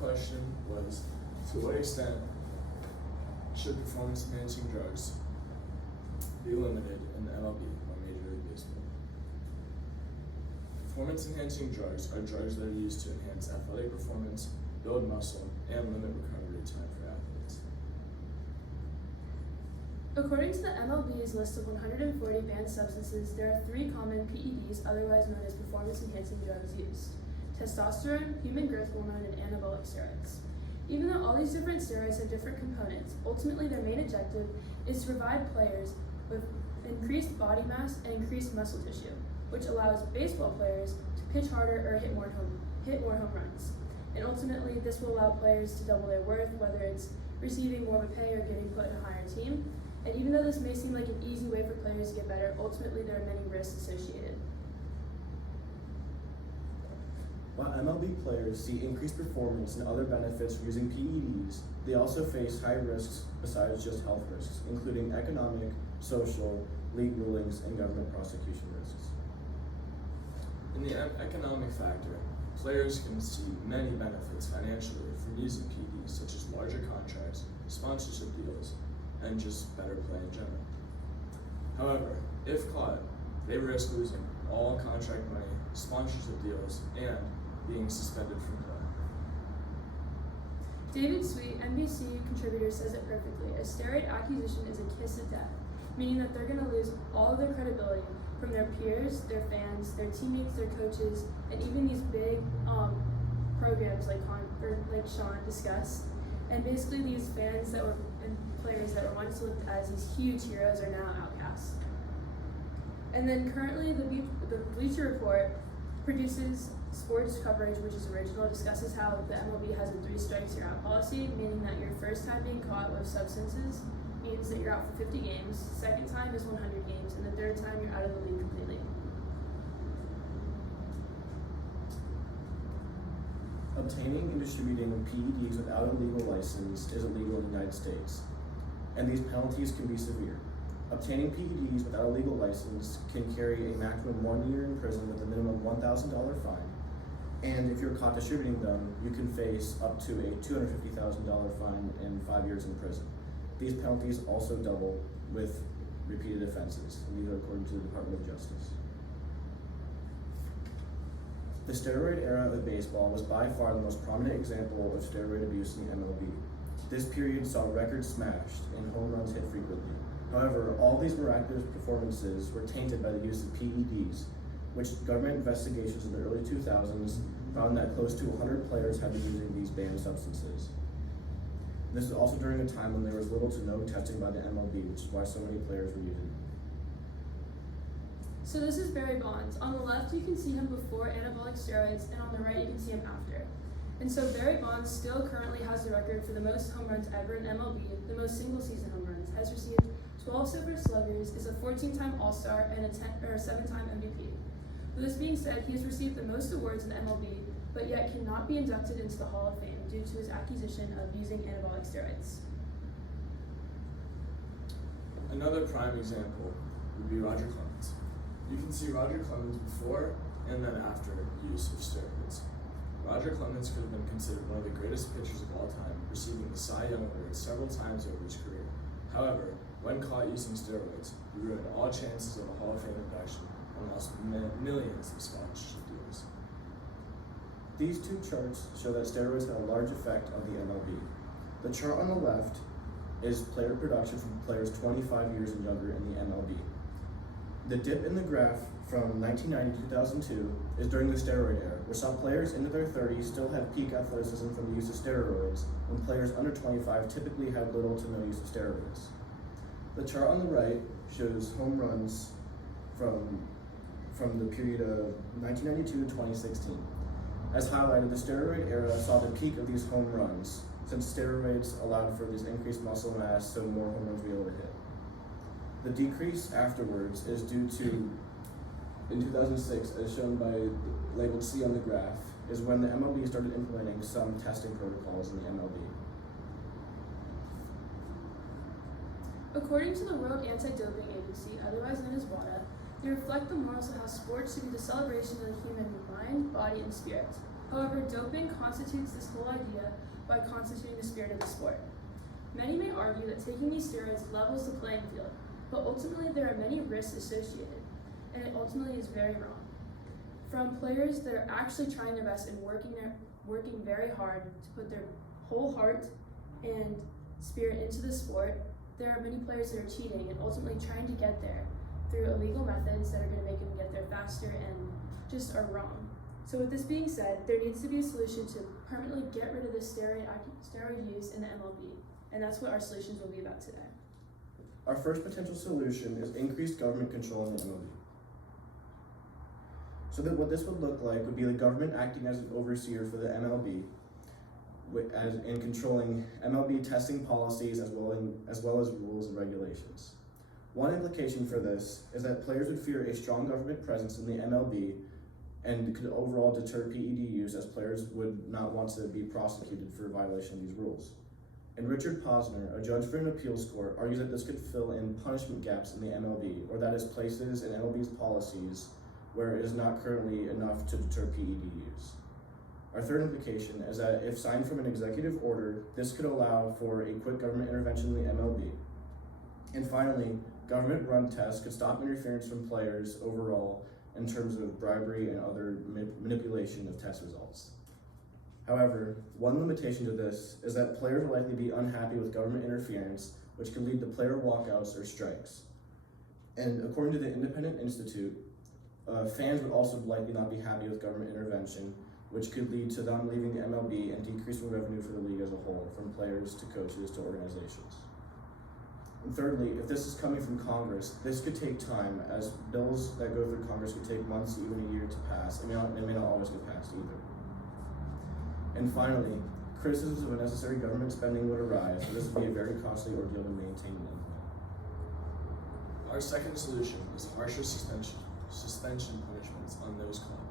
question was, to what extent should performance-enhancing drugs be limited in the MLB or Major League Baseball? Performance-enhancing drugs are drugs that are used to enhance athletic performance, build muscle, and limit recovery time for athletes. According to the MLB's list of 140 banned substances, there are 3 common PEDs, otherwise known as performance-enhancing drugs, used: testosterone, human growth hormone, and anabolic steroids. Even though all these different steroids have different components, ultimately their main objective is to provide players with increased body mass and increased muscle tissue, which allows baseball players to pitch harder or hit more home runs. And ultimately, this will allow players to double their worth, whether it's receiving more of a pay or getting put in a higher team. And even though this may seem like an easy way for players to get better, ultimately there are many risks associated. While MLB players see increased performance and other benefits from using PEDs, they also face high risks besides just health risks, including economic, social, league rulings, and government prosecution risks. In the economic factor, players can see many benefits financially from using PEDs, such as larger contracts, sponsorship deals, and just better play in general. However, if caught, they risk losing all contract money, sponsorship deals, and being suspended from play. David Sweet, NBC contributor, says it perfectly: a steroid acquisition is a kiss of death, meaning that they're going to lose all of their credibility from their peers, their fans, their teammates, their coaches, and even these big programs like Sean discussed. And basically, these fans that were and players that were once looked as these huge heroes are now outcast. And then currently, the Bleacher Report produces sports coverage which is original. Discusses how the MLB has a 3 strikes you're out policy, meaning that your first time being caught with substances means that you're out for 50 games, second time is 100 games, and the third time you're out of the league completely. Obtaining and distributing PEDs without a legal license is illegal in the United States, and these penalties can be severe. Obtaining PEDs without a legal license can carry a maximum 1 year in prison with a minimum $1,000 fine, and if you're caught distributing them, you can face up to a $250,000 fine and 5 years in prison. These penalties also double with repeated offenses, and these are according to the Department of Justice. The steroid era of baseball was by far the most prominent example of steroid abuse in the MLB. This period saw records smashed and home runs hit frequently. However, all these miraculous performances were tainted by the use of PEDs, which government investigations in the early 2000s found that close to 100 players had been using these banned substances. This was also during a time when there was little to no testing by the MLB, which is why so many players were using it. So this is Barry Bonds. On the left, you can see him before anabolic steroids, and on the right, you can see him after. And so Barry Bonds still currently has the record for the most home runs ever in MLB, the most single-season home runs, has received 12 Silver Sluggers, is a 14-time All-Star, and a 7-time MVP. With this being said, he has received the most awards in the MLB, but yet cannot be inducted into the Hall of Fame due to his accusation of using anabolic steroids. Another prime example would be Roger Clemens. You can see Roger Clemens before and then after use of steroids. Roger Clemens could have been considered one of the greatest pitchers of all time, receiving the Cy Young Award several times over his career. However, when caught using steroids, he ruined all chances of a Hall of Fame induction and lost millions of sponsorship deals. These 2 charts show that steroids had a large effect on the MLB. The chart on the left is player production from players 25 years and younger in the MLB. The dip in the graph from 1990 to 2002 is during the steroid era, where some players into their 30s still had peak athleticism from the use of steroids, when players under 25 typically had little to no use of steroids. The chart on the right shows home runs from the period of 1992 to 2016. As highlighted, the steroid era saw the peak of these home runs, since steroids allowed for this increased muscle mass so more home runs would be able to hit. The decrease afterwards is due to, in 2006, as shown by labeled C on the graph, is when the MLB started implementing some testing protocols in the MLB. According to the World Anti-Doping Agency, otherwise known as WADA, they reflect the morals of how sports should be the celebration of the human mind, body, and spirit. However, doping constitutes this whole idea by constituting the spirit of the sport. Many may argue that taking these steroids levels the playing field, but ultimately there are many risks associated, and it ultimately is very wrong. From players that are actually trying their best and working very hard to put their whole heart and spirit into the sport, there are many players that are cheating and ultimately trying to get there through illegal methods that are going to make them get there faster and just are wrong. So with this being said, there needs to be a solution to permanently get rid of the steroid use in the MLB, and that's what our solutions will be about today. Our first potential solution is increased government control in the MLB. So that what this would look like would be the government acting as an overseer for the MLB, as in controlling MLB testing policies as well as rules and regulations. One implication for this is that players would fear a strong government presence in the MLB and could overall deter PED use, as players would not want to be prosecuted for violation of these rules. And Richard Posner, a judge for an appeals court, argues that this could fill in punishment gaps in the MLB, or that is places in MLB's policies where it is not currently enough to deter PED use. Our third implication is that if signed from an executive order, this could allow for a quick government intervention in the MLB. And finally, government-run tests could stop interference from players overall in terms of bribery and other manipulation of test results. However, one limitation to this is that players will likely be unhappy with government interference, which could lead to player walkouts or strikes. And according to the Independent Institute, fans would also likely not be happy with government intervention, which could lead to them leaving the MLB and decreasing revenue for the league as a whole, from players to coaches to organizations. And thirdly, if this is coming from Congress, this could take time, as bills that go through Congress could take months, even a year to pass. It may not always get passed either. And finally, criticisms of unnecessary government spending would arise, and this would be a very costly ordeal to maintain and implement. Our second solution is harsher suspension punishments on those caught.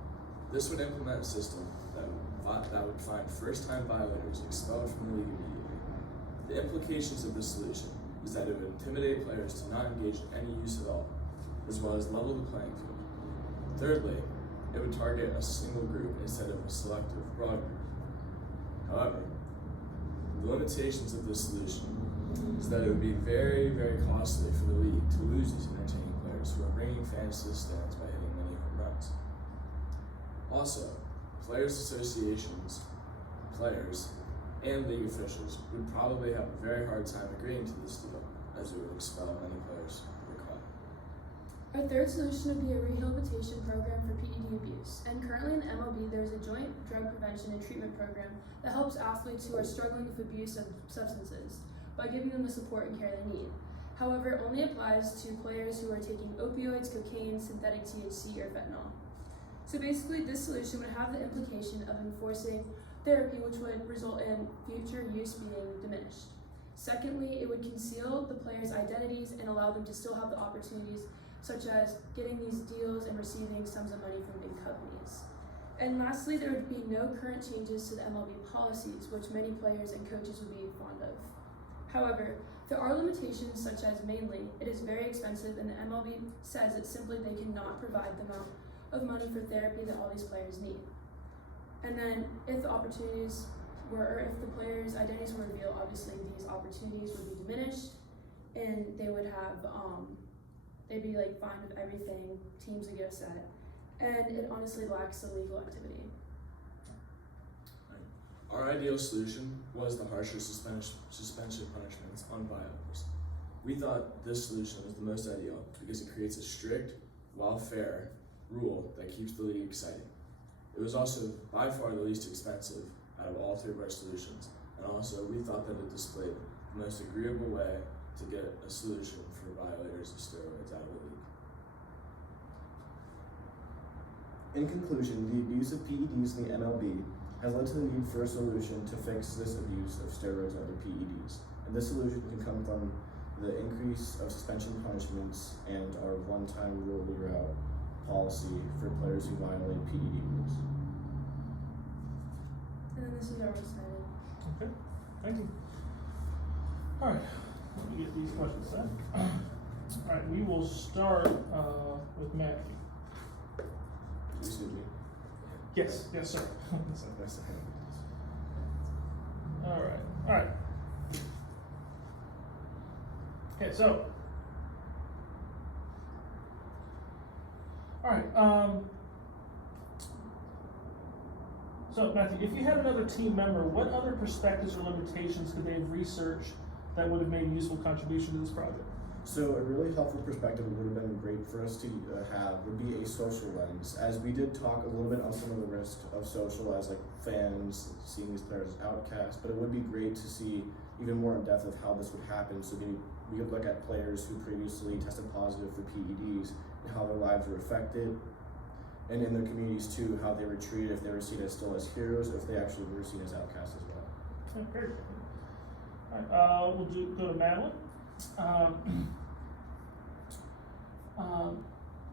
This would implement a system that would find first-time violators expelled from the league immediately. The implications of this solution is that it would intimidate players to not engage in any use at all, as well as level the playing field. Thirdly, it would target a single group instead of a selective, broad group. However, the limitations of this solution is that it would be very, very costly for the league to lose these entertaining players who are bringing fans to the stands by hitting many home runs. Also, players' associations, players, and league officials would probably have a very hard time agreeing to this deal, as it would expel many players who were caught. Our third solution would be a rehabilitation program for PED abuse. And currently in the MLB, there is a joint drug prevention and treatment program that helps athletes who are struggling with abuse of substances by giving them the support and care they need. However, it only applies to players who are taking opioids, cocaine, synthetic THC, or fentanyl. So basically, this solution would have the implication of enforcing therapy, which would result in future use being diminished. Secondly, it would conceal the players' identities and allow them to still have the opportunities, such as getting these deals and receiving sums of money from big companies. And lastly, there would be no current changes to the MLB policies, which many players and coaches would be fond of. However, there are limitations, such as mainly, it is very expensive, and the MLB says that simply they cannot provide the amount of money for therapy that all these players need. And then if the players' identities were revealed, obviously these opportunities would be diminished, and they would have, they'd be like fine with everything, teams would get upset, and it honestly lacks the legal activity. Our ideal solution was the harsher suspension punishments on violators. We thought this solution was the most ideal because it creates a strict, while fair, rule that keeps the league exciting. It was also by far the least expensive out of all three of our solutions, and also we thought that it displayed the most agreeable way to get a solution for violators of steroids out of the league. In conclusion, the abuse of PEDs in the MLB has led to the need for a solution to fix this abuse of steroids and other PEDs. And this solution can come from the increase of suspension punishments and our one-time rule year-out policy for players who violate PED rules. And then this is our recited. Okay, thank you. All right, let me get these questions set. All right, we will start with Matthew. Excuse me. Yes, yes, sir. That's the hand. All right. Okay, so. All right. So Matthew, if you had another team member, what other perspectives or limitations could they have researched that would have made a useful contribution to this project? So a really helpful perspective that would have been great for us to have would be a social lens, as we did talk a little bit on some of the risks of social, as like fans seeing these players as outcasts, but it would be great to see even more in depth of how this would happen. So we could look at players who previously tested positive for PEDs and how their lives were affected, and in their communities too, how they were treated, if they were seen as still as heroes, or if they actually were seen as outcasts as well. Okay, great. All right, we'll go to Madeline.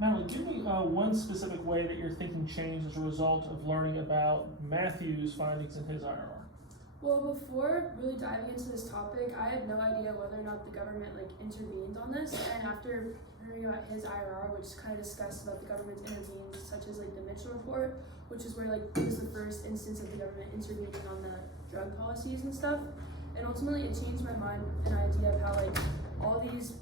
Madeline, give me one specific way that your thinking changed as a result of learning about Matthew's findings in his IRR. Well, before really diving into this topic, I had no idea whether or not the government intervened on this. And after hearing about his IRR, which kind of discussed about the government's intervened, such as the Mitchell report, which is where it was the first instance of the government intervening on the drug policies and stuff. And ultimately, it changed my mind and idea of how all these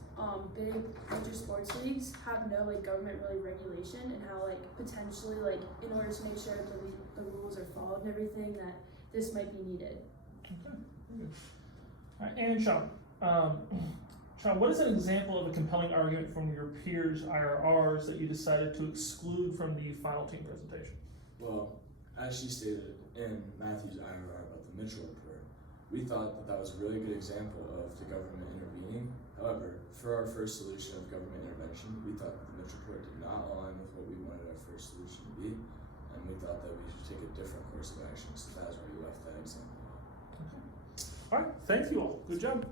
big major sports leagues have no government really regulation, and how potentially in order to make sure that the rules are followed and everything, that this might be needed. Okay, very good. All right, and Sean. Sean, what is an example of a compelling argument from your peers' IRRs that you decided to exclude from the final team presentation? Well, as she stated in Matthew's IRR about the Mitchell report, we thought that was a really good example of the government intervening. However, for our first solution of government intervention, we thought that the Mitchell report did not align with what we wanted our first solution to be, and we thought that we should take a different course of action, so that's why we left that example out. All right, thank you all. Good job.